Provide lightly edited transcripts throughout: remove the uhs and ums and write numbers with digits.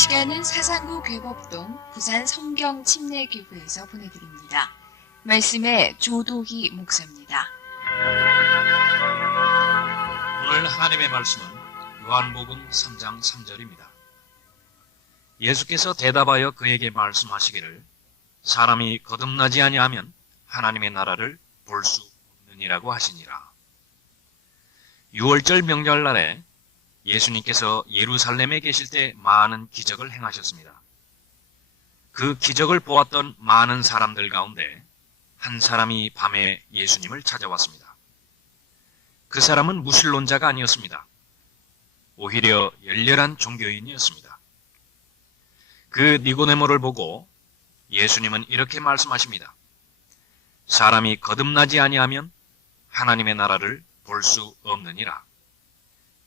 시간은 사상구 괴법동 부산 성경 침례교회에서 보내드립니다. 말씀의 조도희 목사입니다. 오늘 하나님의 말씀은 요한복음 3장 3절입니다. 예수께서 대답하여 그에게 말씀하시기를 사람이 거듭나지 아니하면 하나님의 나라를 볼 수 없느니라고 하시니라. 6월절 명절날에 예수님께서 예루살렘에 계실 때 많은 기적을 행하셨습니다. 그 기적을 보았던 많은 사람들 가운데 한 사람이 밤에 예수님을 찾아왔습니다. 그 사람은 무신론자가 아니었습니다. 오히려 열렬한 종교인이었습니다. 그 니고데모를 보고 예수님은 이렇게 말씀하십니다. 사람이 거듭나지 아니하면 하나님의 나라를 볼 수 없느니라.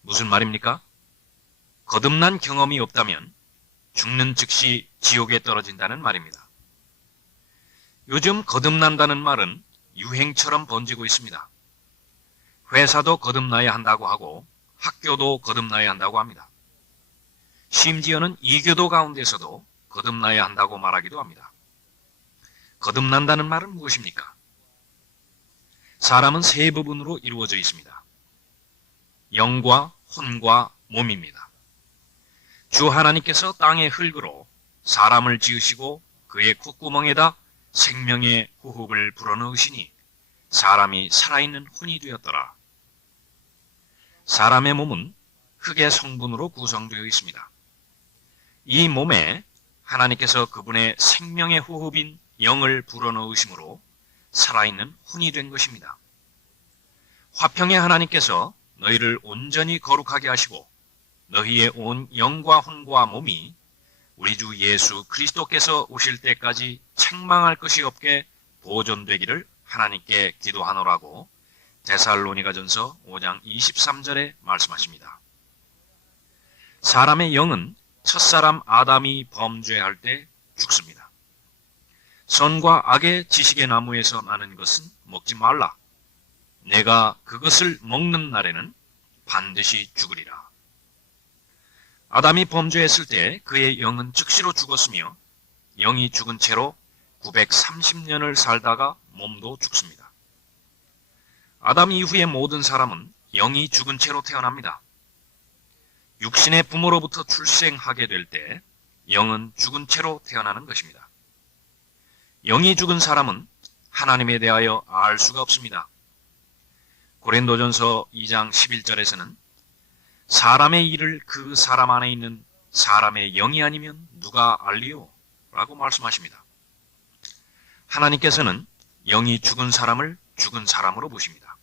무슨 말입니까? 거듭난 경험이 없다면 죽는 즉시 지옥에 떨어진다는 말입니다. 요즘 거듭난다는 말은 유행처럼 번지고 있습니다. 회사도 거듭나야 한다고 하고 학교도 거듭나야 한다고 합니다. 심지어는 이교도 가운데서도 거듭나야 한다고 말하기도 합니다. 거듭난다는 말은 무엇입니까? 사람은 세 부분으로 이루어져 있습니다. 영과 혼과 몸입니다. 주 하나님께서 땅의 흙으로 사람을 지으시고 그의 콧구멍에다 생명의 호흡을 불어넣으시니 사람이 살아있는 혼이 되었더라. 사람의 몸은 흙의 성분으로 구성되어 있습니다. 이 몸에 하나님께서 그분의 생명의 호흡인 영을 불어넣으심으로 살아있는 혼이 된 것입니다. 화평의 하나님께서 너희를 온전히 거룩하게 하시고 너희의 온 영과 혼과 몸이 우리 주 예수 그리스도께서 오실 때까지 책망할 것이 없게 보존되기를 하나님께 기도하노라고 데살로니가전서 5장 23절에 말씀하십니다. 사람의 영은 첫사람 아담이 범죄할 때 죽습니다. 선과 악의 지식의 나무에서 나는 것은 먹지 말라. 내가 그것을 먹는 날에는 반드시 죽으리라. 아담이 범죄했을 때 그의 영은 즉시로 죽었으며 영이 죽은 채로 930년을 살다가 몸도 죽습니다. 아담 이후의 모든 사람은 영이 죽은 채로 태어납니다. 육신의 부모로부터 출생하게 될 때 영은 죽은 채로 태어나는 것입니다. 영이 죽은 사람은 하나님에 대하여 알 수가 없습니다. 고린도전서 2장 11절에서는 사람의 일을 그 사람 안에 있는 사람의 영이 아니면 누가 알리요? 라고 말씀하십니다. 하나님께서는 영이 죽은 사람을 죽은 사람으로 보십니다.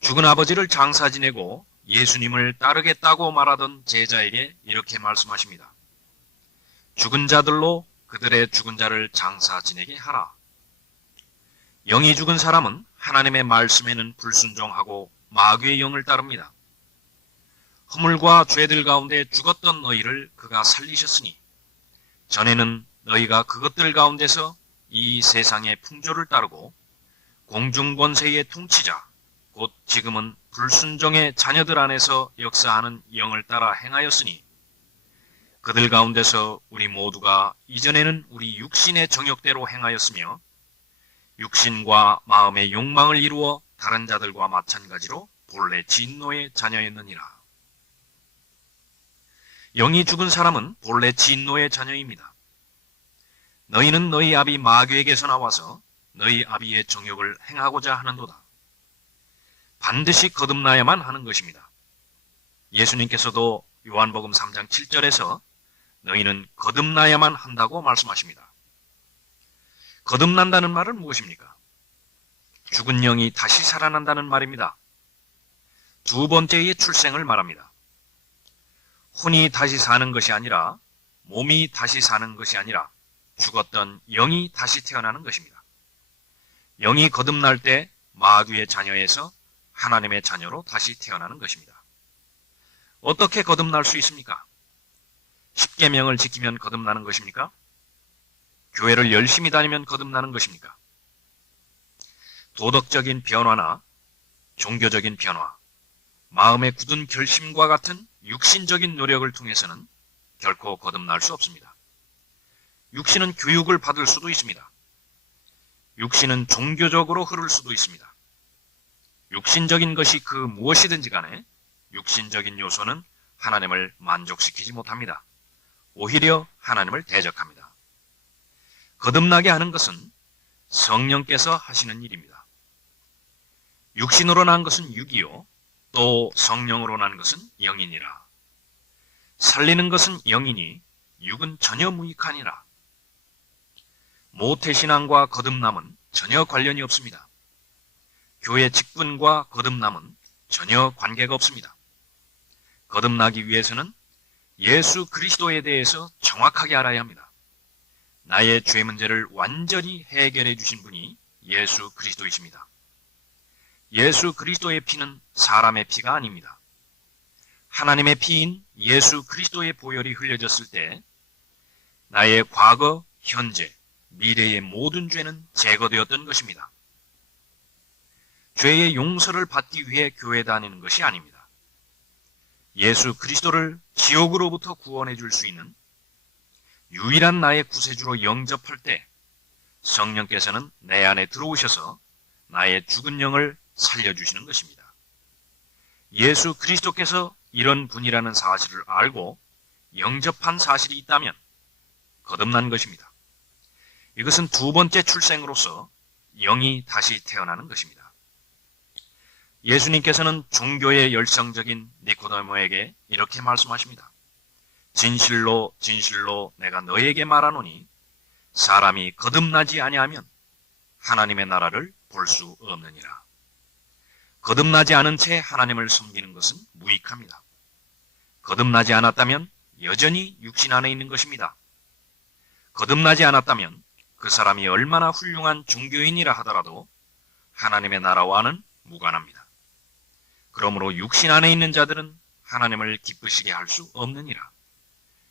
죽은 아버지를 장사 지내고 예수님을 따르겠다고 말하던 제자에게 이렇게 말씀하십니다. 죽은 자들로 그들의 죽은 자를 장사 지내게 하라. 영이 죽은 사람은 하나님의 말씀에는 불순종하고 마귀의 영을 따릅니다. 허물과 죄들 가운데 죽었던 너희를 그가 살리셨으니 전에는 너희가 그것들 가운데서 이 세상의 풍조를 따르고 공중권세의 통치자 곧 지금은 불순종의 자녀들 안에서 역사하는 영을 따라 행하였으니 그들 가운데서 우리 모두가 이전에는 우리 육신의 정욕대로 행하였으며 육신과 마음의 욕망을 이루어 다른 자들과 마찬가지로 본래 진노의 자녀였느니라. 영이 죽은 사람은 본래 진노의 자녀입니다. 너희는 너희 아비 마귀에게서 나와서 너희 아비의 정욕을 행하고자 하는도다. 반드시 거듭나야만 하는 것입니다. 예수님께서도 요한복음 3장 7절에서 너희는 거듭나야만 한다고 말씀하십니다. 거듭난다는 말은 무엇입니까? 죽은 영이 다시 살아난다는 말입니다. 두 번째의 출생을 말합니다. 혼이 다시 사는 것이 아니라 몸이 다시 사는 것이 아니라 죽었던 영이 다시 태어나는 것입니다. 영이 거듭날 때 마귀의 자녀에서 하나님의 자녀로 다시 태어나는 것입니다. 어떻게 거듭날 수 있습니까? 십계명을 지키면 거듭나는 것입니까? 교회를 열심히 다니면 거듭나는 것입니까? 도덕적인 변화나 종교적인 변화, 마음의 굳은 결심과 같은 육신적인 노력을 통해서는 결코 거듭날 수 없습니다. 육신은 교육을 받을 수도 있습니다. 육신은 종교적으로 흐를 수도 있습니다. 육신적인 것이 그 무엇이든지 간에 육신적인 요소는 하나님을 만족시키지 못합니다. 오히려 하나님을 대적합니다. 거듭나게 하는 것은 성령께서 하시는 일입니다. 육신으로 난 것은 육이요, 또 성령으로 난 것은 영이니라. 살리는 것은 영이니 육은 전혀 무익하니라. 모태신앙과 거듭남은 전혀 관련이 없습니다. 교회 직분과 거듭남은 전혀 관계가 없습니다. 거듭나기 위해서는 예수 그리스도에 대해서 정확하게 알아야 합니다. 나의 죄 문제를 완전히 해결해 주신 분이 예수 그리스도이십니다. 예수 그리스도의 피는 사람의 피가 아닙니다. 하나님의 피인 예수 그리스도의 보혈이 흘려졌을 때 나의 과거, 현재, 미래의 모든 죄는 제거되었던 것입니다. 죄의 용서를 받기 위해 교회 다니는 것이 아닙니다. 예수 그리스도를 지옥으로부터 구원해 줄 수 있는 유일한 나의 구세주로 영접할 때 성령께서는 내 안에 들어오셔서 나의 죽은 영을 살려주시는 것입니다. 예수 그리스도께서 이런 분이라는 사실을 알고 영접한 사실이 있다면 거듭난 것입니다. 이것은 두 번째 출생으로서 영이 다시 태어나는 것입니다. 예수님께서는 종교의 열성적인 니코데모에게 이렇게 말씀하십니다. 진실로 진실로 내가 너에게 말하노니 사람이 거듭나지 아니하면 하나님의 나라를 볼 수 없느니라. 거듭나지 않은 채 하나님을 섬기는 것은 무익합니다. 거듭나지 않았다면 여전히 육신 안에 있는 것입니다. 거듭나지 않았다면 그 사람이 얼마나 훌륭한 종교인이라 하더라도 하나님의 나라와는 무관합니다. 그러므로 육신 안에 있는 자들은 하나님을 기쁘시게 할 수 없느니라.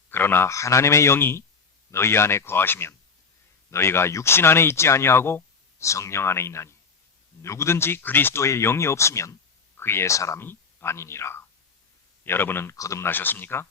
그러나 하나님의 영이 너희 안에 거하시면 너희가 육신 안에 있지 아니하고 성령 안에 있나니 누구든지 그리스도의 영이 없으면 그의 사람이 아니니라. 여러분은 거듭나셨습니까?